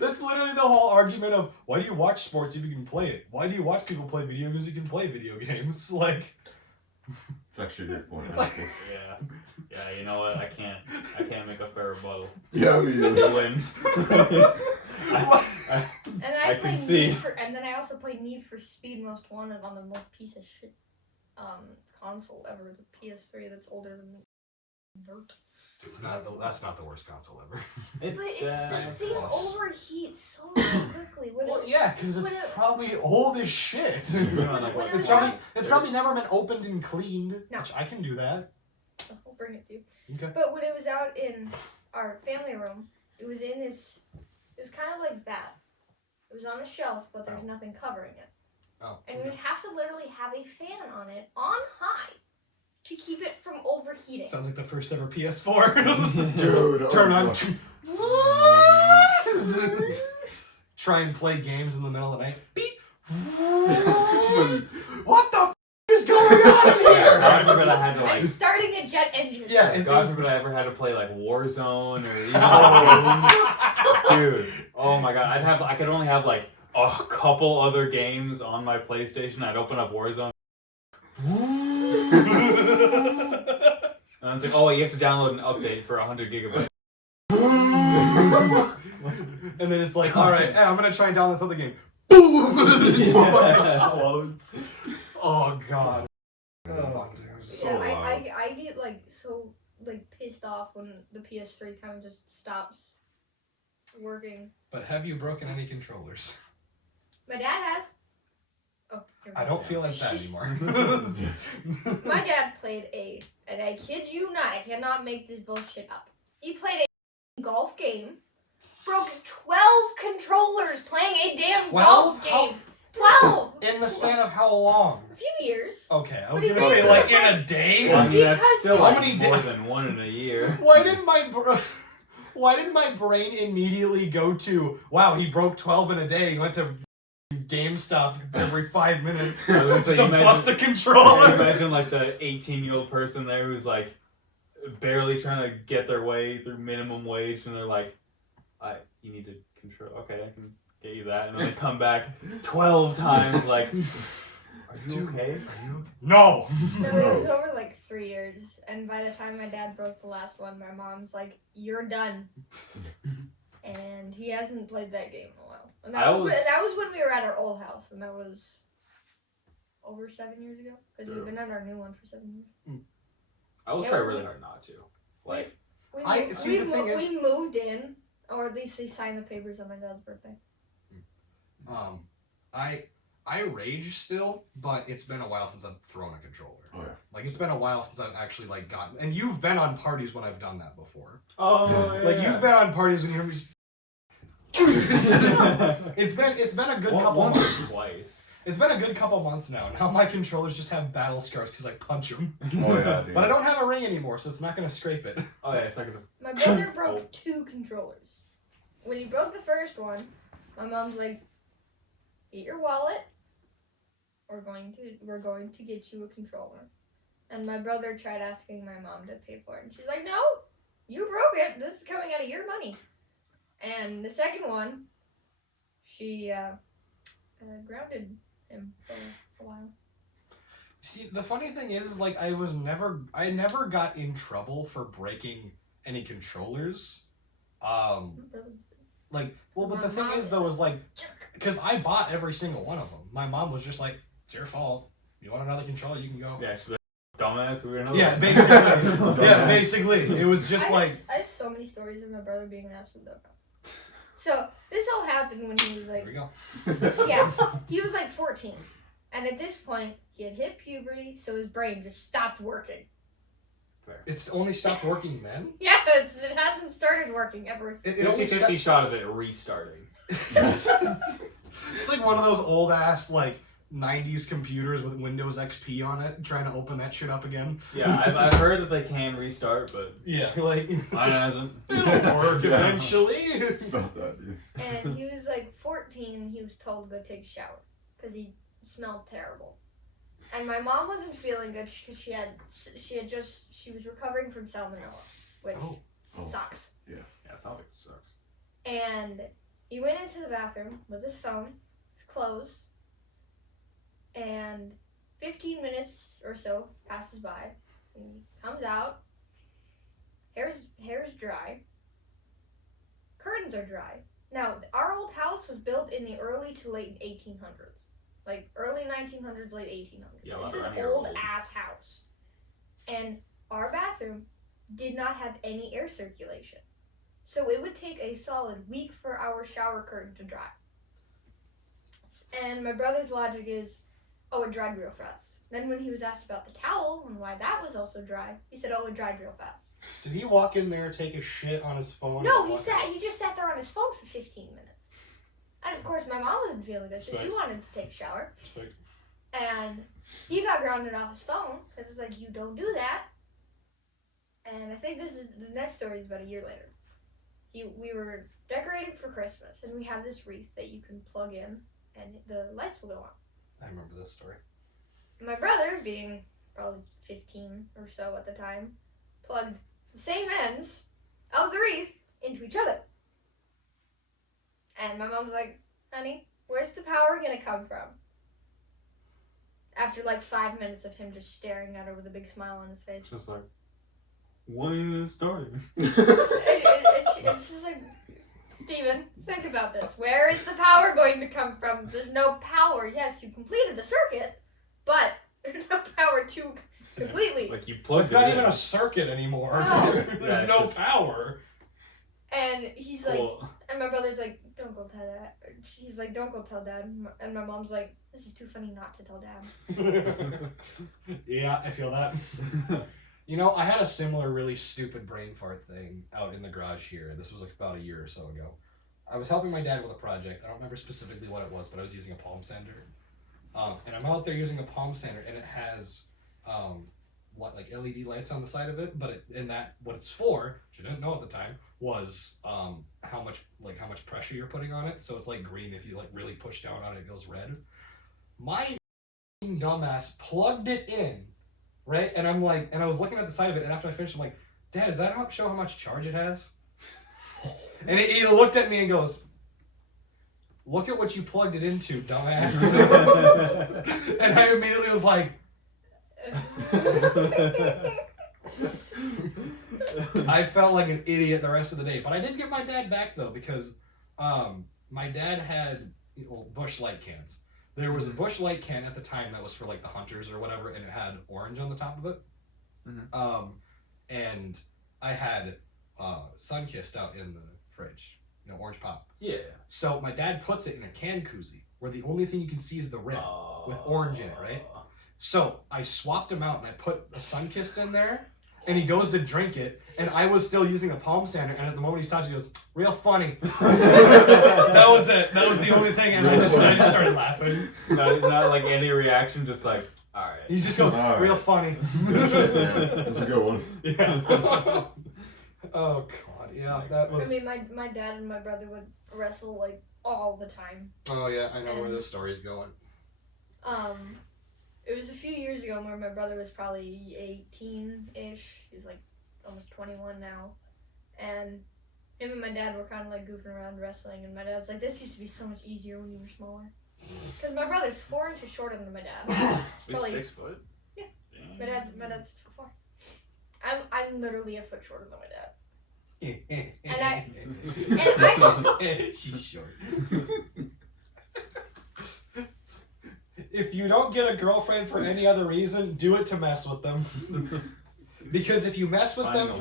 That's literally the whole argument of, why do you watch sports if you can play it? Why do you watch people play video games if you can play video games? Like... It's actually a good point. Yeah. Yeah. You know what? I can't make a fair rebuttal. Yeah, we You do. win. And I can see. And then I also play Need for Speed Most Wanted on the most piece of shit console ever. It's a PS3 that's older than dirt. That's not the worst console ever. But the thing close. overheats so quickly. Well, yeah, because it's probably old as shit. Like, It's probably never been opened and cleaned. No. Which I can do that. I'll bring it to you. Okay. But when it was out in our family room, it was in this. It was kind of like that. It was on a shelf, but there's nothing covering it. Oh. And we would have to literally have a fan on it on high to keep it from overheating. Sounds like the first ever PS4. Dude. Turn oh on. God. What? Try and play games in the middle of the night. Beep. What the is going on here? God forbid I had to I'm like. starting a jet engine. Yeah, it God was, forbid I ever had to play like Warzone or dude. Oh my God, I could only have like a couple other games on my PlayStation. I'd open up Warzone. And it's like, oh, you have to download an update for 100 gigabytes. and then it's like, all right, hey, I'm gonna try and download something game. Boom! It just fucking explodes. Oh God. Oh, dude. So Yeah, loud. I get like so like pissed off when the PS3 kind of just stops working. But have you broken any controllers? My dad has. Oh, you're I right. don't feel as bad anymore. My dad played and I kid you not, I cannot make this bullshit up. He played a golf game, broke 12 controllers playing a damn 12? golf game. 12! In the span of how long? A few years. Okay, I was What do gonna you say mean? like in a day. Well, I mean, that's Because- still How like many more days? than one in a year. Why did my brain immediately go to, wow, he broke 12 in a day. He went to GameStop every 5 minutes I was just gonna to say, bust a Can you controller. imagine like the 18-year-old person there who's like barely trying to get their way through minimum wage, and they're like, you need to control. Okay, I can get you that, and then they come back 12 times like, are you okay? No. No, it was over like 3 years, and by the time my dad broke the last one, my mom's like, "You're done," and he hasn't played that game in a while. And that was when we were at our old house, and that was over 7 years ago because we've been at our new one for 7 years. I will Yeah, try we- really hard not to. Like, We moved in, or at least they signed the papers on my dad's birthday. I rage still, but it's been a while since I've thrown a controller. Oh yeah. Like it's been a while since I've actually like gotten. And you've been on parties when I've done that before. oh Like you've been on parties when you're just. It's been a good couple once months. or twice. It's been a good couple months now. Now my controllers just have battle scars because I punch them. Oh yeah. Dude. But I don't have a ring anymore, so it's not gonna scrape it. Oh yeah, it's not gonna. My brother broke 2 controllers. When he broke the first one, my mom's like, "Get your wallet. We're going to get you a controller." And my brother tried asking my mom to pay for it, and she's like, "No, you broke it. This is coming out of your money." And the second one, she grounded him for a while. See, the funny thing is, like, I never got in trouble for breaking any controllers. Like, well, but the thing is, though, is like, because I bought every single one of them. My mom was just like, "It's your fault. You want another controller? You can go." Yeah, she's like, dumbass. We were another. Yeah, one. basically. Yeah, basically. It was just I have so many stories of my brother being an absolute dumbass. So this all happened when he was There like, we go. yeah, he was like 14, and at this point he had hit puberty, so his brain just stopped working. It's only stopped working then. Yeah, it hasn't started working ever since. It only 50-50 shot of it restarting. It's like one of those old ass like 90s computers with Windows XP on it, trying to open that shit up again. Yeah, I've heard that they can restart, but Yeah, like mine hasn't. it'll work eventually. Felt that, dude. And he was like 14. He was told to go take a shower because he smelled terrible. And my mom wasn't feeling good because she was recovering from salmonella, which Oh. sucks. Yeah, it sounds like it sucks. And he went into the bathroom with his phone, his clothes, and 15 minutes or so passes by, and he comes out, hair's dry, curtains are dry. Now, our old house was built in the early to late 1800s. Like, early 1900s, late 1800s. Yeah, it's around an here, old-ass house. And our bathroom did not have any air circulation. So it would take a solid week for our shower curtain to dry. And my brother's logic is, oh, it dried real fast. Then when he was asked about the towel and why that was also dry, he said, oh, it dried real fast. Did he walk in there, take a shit on his phone? No, and he walk just sat there on his phone for 15 minutes. And of course, my mom wasn't feeling good, so she wanted to take a shower. Respect. And he got grounded off his phone because it's like, you don't do that. And I think the next story is about a year later. We were decorating for Christmas, and we have this wreath that you can plug in, and the lights will go on. I remember this story. My brother, being probably 15 or so at the time, plugged the same ends of the wreath into each other. And my mom's like, honey, where's the power gonna come from? After like 5 minutes of him just staring at her with a big smile on his face. Just like, when is it starting? It's just like, Steven, think about this. Where is the power going to come from? There's no power. Yes, you completed the circuit, but there's no power to completely. Like you plugged It's it not in. even a circuit anymore. No. There's Yeah, it's no just- power. And he's like, Cool. and my brother's like, don't go tell dad. He's like, don't go tell dad. And my mom's like, this is too funny not to tell dad. Yeah, I feel that. You know, I had a similar really stupid brain fart thing out in the garage here. This was like about a year or so ago. I was helping my dad with a project. I don't remember specifically what it was, but I was using a palm sander. And I'm out there using a palm sander, and it has like LED lights on the side of it. But what it's for, which I didn't know at the time, was how much pressure you're putting on it. So it's like green. If you like really push down on it, it goes red. My dumbass plugged it in, right? And I was looking at the side of it, and after I finished, I'm like, Dad, does that show how much charge it has? And he looked at me and goes, look at what you plugged it into, dumbass. And I immediately was like, I felt like an idiot the rest of the day. But I did get my dad back, though, because my dad had Busch Light cans. There was a Busch Light can at the time that was for like the hunters or whatever, and it had orange on the top of it. Mm-hmm. And I had Sunkissed out in the fridge, orange pop. Yeah. So my dad puts it in a can koozie where the only thing you can see is the rim with orange in it, right? So I swapped them out and I put a Sunkissed in there, and he goes to drink it, and I was still using a palm sander, and at the moment he stops, he goes, real funny. That was it. That was the only thing, and I just started laughing. Not like any reaction, just like, all right. He just goes, real funny. That's a good one. Yeah. Oh, God. Yeah, that was... I mean, my dad and my brother would wrestle, like, all the time. Oh, yeah, I know where this story's going. It was a few years ago where my brother was probably 18-ish. He's, like, almost 21 now. And him and my dad were kind of, like, goofing around wrestling. And my dad's like, this used to be so much easier when you were smaller. Because my brother's 4 inches shorter than my dad. He's 6 foot? Yeah. My dad's 4. I'm literally a foot shorter than my dad. She's short. If you don't get a girlfriend for any other reason, do it to mess with them. Because if you mess with them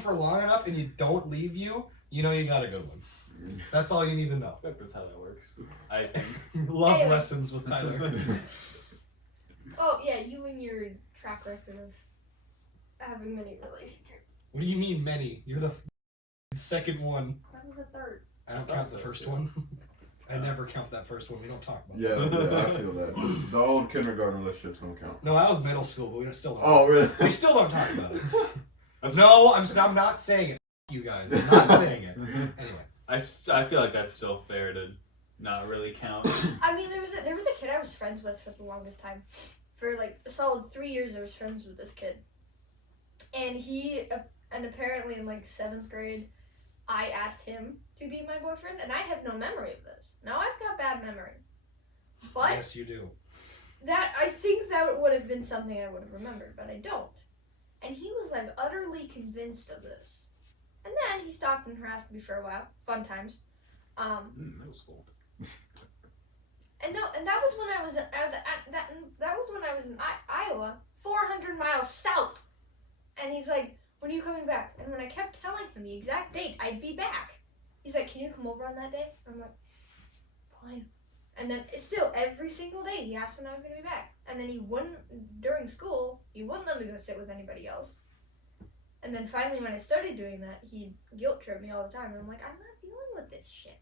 for long enough and you don't leave you, you got a good one. That's all you need to know. That's how that works. I think. Love lessons with Tyler. Oh yeah, you and your track record of having many relationships. What do you mean many? You're the second one. That was the third. I don't count the first one. I never count that first one. We don't talk about that. Yeah, I feel that. The old kindergarten relationships don't count. No, that was middle school, but we still don't. Oh, really? We still don't talk about it. No, I'm not saying it. You guys, I'm not saying it. Anyway. I feel like that's still fair to not really count. I mean, there was a kid I was friends with for the longest time. For like a solid 3 years, I was friends with this kid. And apparently in like 7th grade, I asked him to be my boyfriend, and I have no memory of this. Now I've got bad memory. But yes, you do. I think that would have been something I would have remembered, but I don't. And he was like utterly convinced of this. And then he stalked and harassed me for a while. Fun times. Middle school. And that was when I was that was when I was in Iowa, 400 miles south. And he's like, when are you coming back? And when I kept telling him the exact date I'd be back, he's like, can you come over on that day? And I'm like, fine. And then still every single day he asked when I was gonna be back. And then he wouldn't during school. He wouldn't let me go sit with anybody else. And then finally, when I started doing that, he'd guilt trip me all the time. And I'm like, I'm not dealing with this shit.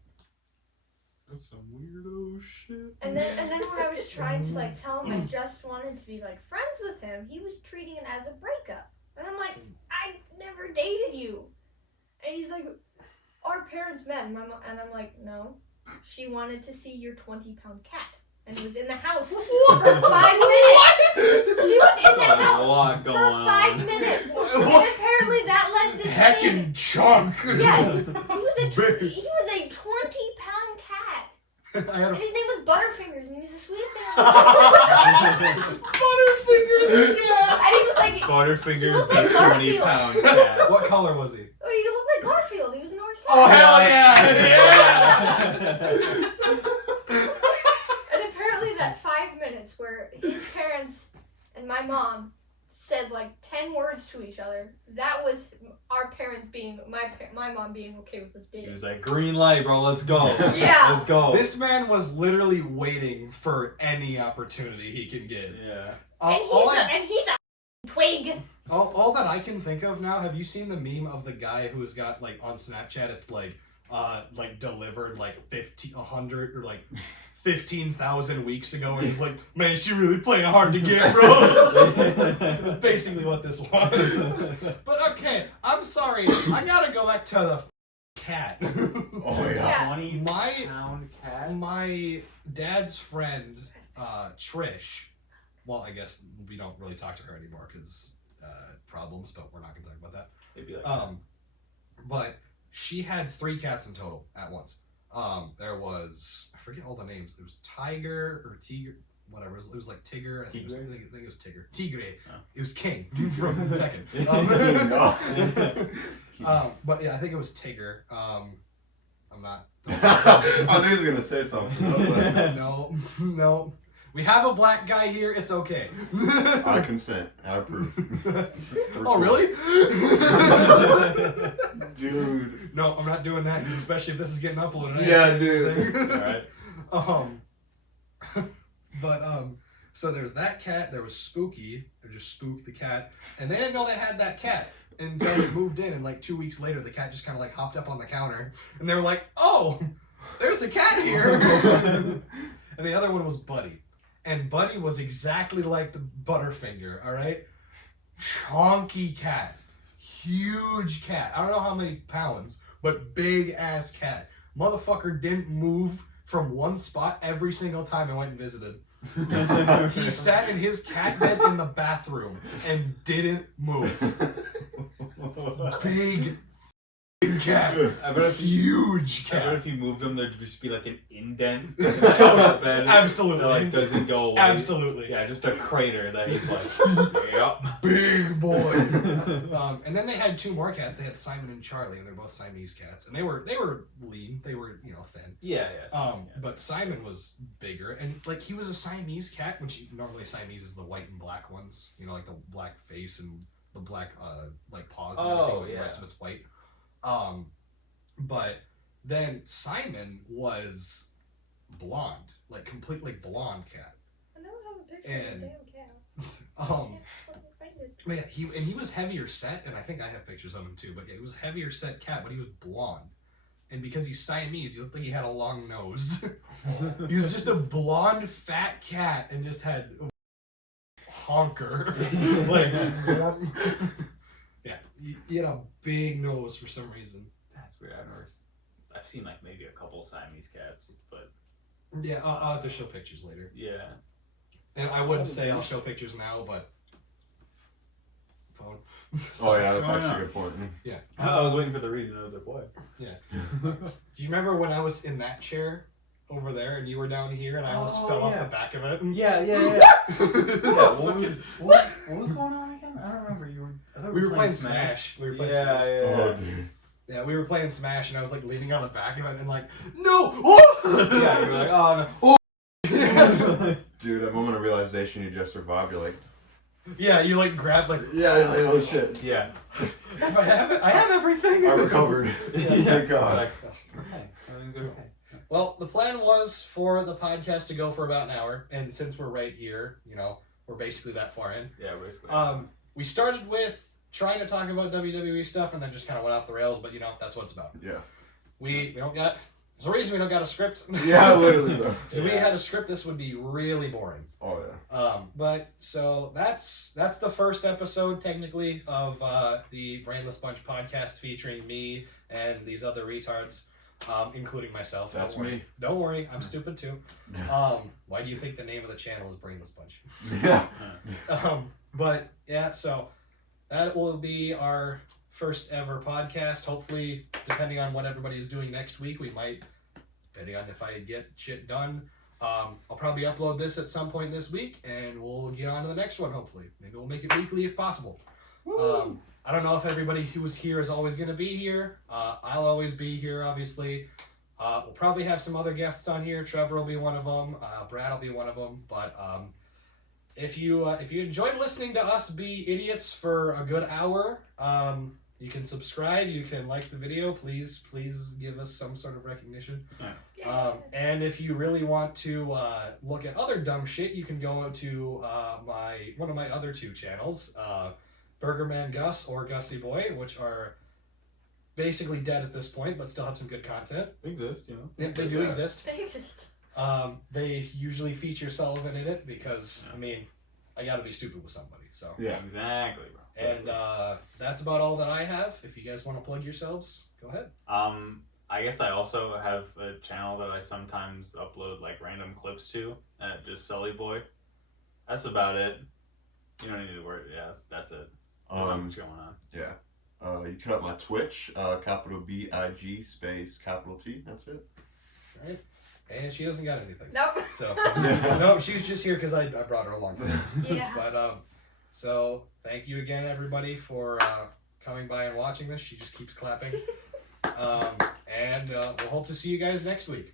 That's some weirdo shit. And then when I was trying to like tell him I just wanted to be like friends with him, he was treating it as a breakup. And I'm like, I never dated you. And he's like, our parents met. And I'm like, no. She wanted to see your 20-pound cat. And was in the house for 5 minutes. What? She was in the house for 5 minutes. And apparently that led this heckin' chunk. Yeah, he was a 20-pound cat. And his name was Butterfingers, and he was the sweetest thing I've ever Butterfingers the cat. And he was like Butterfingers the 20-pound cat. What color was he? Oh, he looked like Garfield. He was an orange cat. Oh hell yeah! And apparently that 5 minutes where his parents and my mom said like 10 words to each other, that was our parents being my mom being okay with us dating. He was like, green light, bro, let's go. Yeah. Let's go. This man was literally waiting for any opportunity he could get. Yeah. And he's a twig. All that I can think of now, have you seen the meme of the guy who's got like on Snapchat, it's like like delivered like 100 or like 15,000 weeks ago, and he's like, man, she really playing hard to get, bro. That's basically what this was. But okay, I'm sorry, I gotta go back to the cat. Oh yeah. 20-pound cat. My dad's friend, Trish. Well, I guess we don't really talk to her anymore because problems, but we're not gonna talk about that. It'd be like But she had 3 cats in total at once. There was, I forget all the names. There was Tiger or Tigre, whatever. It was like Tigger. I think it was Tigger. Tigre. Oh. It was King from Tekken. But yeah, I think it was Tigger. I'm not. I knew he was gonna say something. No. We have a black guy here. It's okay. I consent. I approve. Oh, really? Dude. No, I'm not doing that, because especially if this is getting uploaded. Yeah, dude. Alright. So there was that cat, there was Spooky, they just spooked the cat, and they didn't know they had that cat until they moved in, and like 2 weeks later, the cat just kind of like hopped up on the counter, and they were like, oh, there's a cat here. And the other one was Buddy. And Buddy was exactly like the Butterfinger, all right? Chonky cat. Huge cat. I don't know how many pounds, but big ass cat. Motherfucker didn't move from one spot every single time I went and visited. He sat in his cat bed in the bathroom and didn't move. Big cat. Huge cat. I bet if you moved them, there'd just be like an indent in Totally. bed. Absolutely. That like doesn't go away. Absolutely. Yeah, just a crater that he's like, yep. Big boy. And then they had 2 more cats. They had Simon and Charlie, and they're both Siamese cats. And they were lean. They were, thin. Yeah. But Simon was bigger, and like he was a Siamese cat, which normally Siamese is the white and black ones. Like the black face and the black like paws and everything. The rest of it's white. But then Simon was blonde, like complete like blonde cat. I don't have a picture of the damn cat. Man, he was heavier set, and I think I have pictures of him too. But yeah, he was a heavier set cat, but he was blonde, and because he's Siamese, he looked like he had a long nose. He was just a blonde fat cat, and just had a honker. Yeah, he had a big nose for some reason. That's weird. I've seen like maybe a couple Siamese cats, but yeah, I'll have to show pictures later. Yeah. And I would say I'll show pictures now, but phone. Oh yeah, that's actually a good point. Yeah. I was waiting for the reason. I was like, what? Yeah. Do you remember when I was in that chair over there and you were down here and I almost fell off the back of it? Yeah. What was going on again? I don't remember. We were playing Smash. Yeah. Oh, dude. Yeah, we were playing Smash and I was like leaning on the back of it and like, no! Oh! Yeah, you were like, oh no. Oh. Dude, that moment of realization you just survived, you're like... Yeah, you like grab like... Yeah, you're like, oh shit. Yeah. If I have it, I have everything. I recovered. Thank God. Like, okay, everything's okay. Well, the plan was for the podcast to go for about an hour, and since we're right here, we're basically that far in. Yeah, basically. We started with trying to talk about WWE stuff, and then just kind of went off the rails, but that's what it's about. Yeah. We don't got... There's a reason we don't got a script. Yeah, literally though. So we had a script, this would be really boring. Oh yeah. But so that's the first episode technically of the Brainless Bunch podcast featuring me and these other retards, including myself. That's me. Don't worry, I'm stupid too. Why do you think the name of the channel is Brainless Bunch? Yeah. But yeah, so that will be our first ever podcast. Hopefully, depending on what everybody is doing next week, we might, depending on if I get shit done, I'll probably upload this at some point this week, and we'll get on to the next one, hopefully. Maybe we'll make it weekly if possible. I don't know if everybody who was here is always going to be here. I'll always be here, obviously. We'll probably have some other guests on here. Trevor will be one of them. Brad will be one of them. But if you enjoyed listening to us be idiots for a good hour, you can subscribe, you can like the video, please give us some sort of recognition. And if you really want to look at other dumb shit, you can go to one of my other 2 channels, Burgerman Gus or Gussie Boy, which are basically dead at this point, but still have some good content. They exist, you know. Yeah, they do exist. They exist. They usually feature Sullivan in it because, I mean, I gotta be stupid with somebody. So Yeah. Exactly, bro. And that's about all that I have. If you guys want to plug yourselves, go ahead. I guess I also have a channel that I sometimes upload like random clips to, just Sullyboi. That's about it. You don't need to worry. Yeah, that's it. There's not much going on. Yeah. You cut up my Twitch, capital BIG space capital T. That's it. All right. And she doesn't got anything. Nope. So no, she's just here because I brought her along. Yeah. But so thank you again, everybody, for coming by and watching this. She just keeps clapping. And we'll hope to see you guys next week.